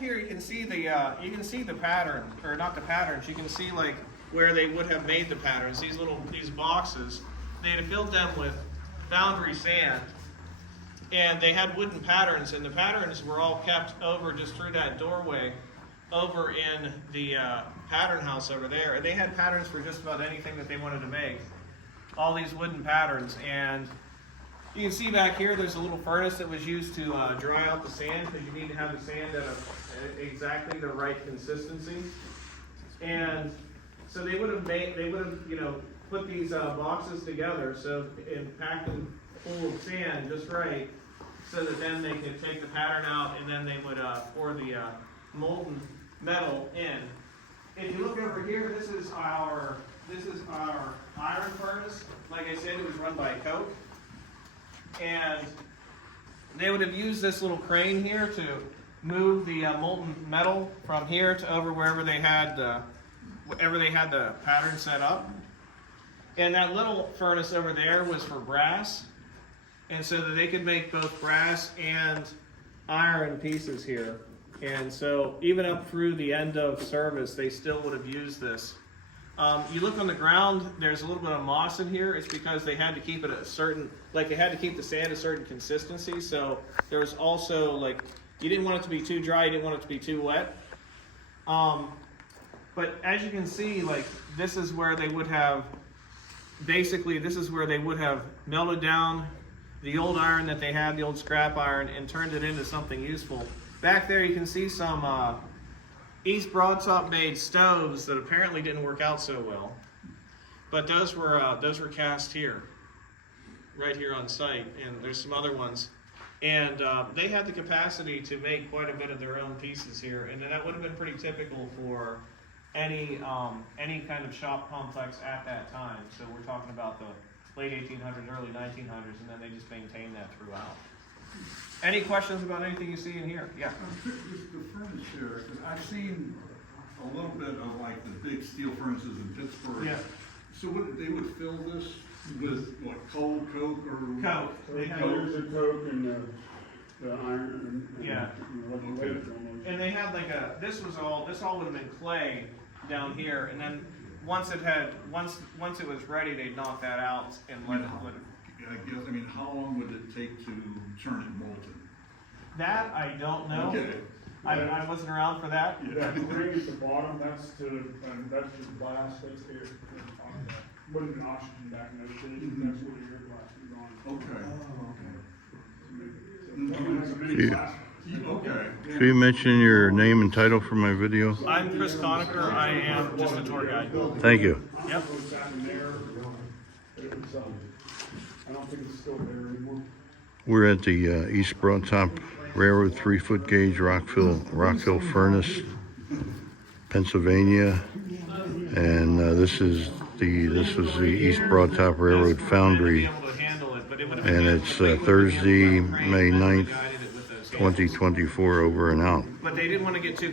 here you can see the pattern, or not the patterns. You can see like where they would have made the patterns. These boxes, they had filled them with Foundry sand, and they had wooden patterns, and the patterns were all kept over just through that doorway over in the pattern house over there. And they had patterns for just about anything that they wanted to make. All these wooden patterns, and you can see back here there's a little furnace that was used to dry out the sand, because you need to have the sand at exactly the right consistency. And so they would have put these boxes together, and packed them full of sand just right, so that then they could take the pattern out, and then they would pour the molten metal in. If you look over here, this is our iron furnace. Like I said, it was run by Coke, and they would have used this little crane here to move the molten metal from here to over wherever they had the pattern set up. And that little furnace over there was for brass, and so that they could make both brass and iron pieces here. And so even up through the end of service, they still would have used this. You look on the ground, there's a little bit of moss in here. It's because they had to keep it a certain, like they had to keep the sand a certain consistency. So there was also like, you didn't want it to be too dry, you didn't want it to be too wet. But as you can see, like this is where they would have, basically this is where they would have melted down the old iron that they had, the old scrap iron, and turned it into something useful. Back there you can see some East Broadtop made stoves that apparently didn't work out so well, but those were cast here, right here on site, and there's some other ones, and they had the capacity to make quite a bit of their own pieces here, and that would have been pretty typical for any kind of shop complex at that time. So we're talking about the late 1800s, early 1900s, and then they just maintained that throughout. Any questions about anything you see in here? Yeah. The furnace here, because I've seen a little bit of like the big steel furnaces in Pittsburgh. Yeah. So they would fill this with what, coal, coke, or Coke. They had Colors of coke and the iron. Yeah. Okay. And they had like this all would have been clay down here, and then once it was ready, they'd knock that out and let it. I mean, how long would it take to turn it molten? That I don't know. Okay. I wasn't around for that. Yeah, the ring at the bottom, that's just glass, that's air. Would have been oxygen back in those days, that's where the air glass was on. Okay. Okay. Okay. Can you mention your name and title for my video? I'm Chris Conacher. I am just a tour guide. Thank you. Yep. I don't think it's still there anymore. We're at the East Broadtop Railroad 3-foot gauge Rockhill Furnace, Pennsylvania, and this was the East Broadtop Railroad Foundry, and it's Thursday, May 9th, 2024, over and out. But they didn't want to get too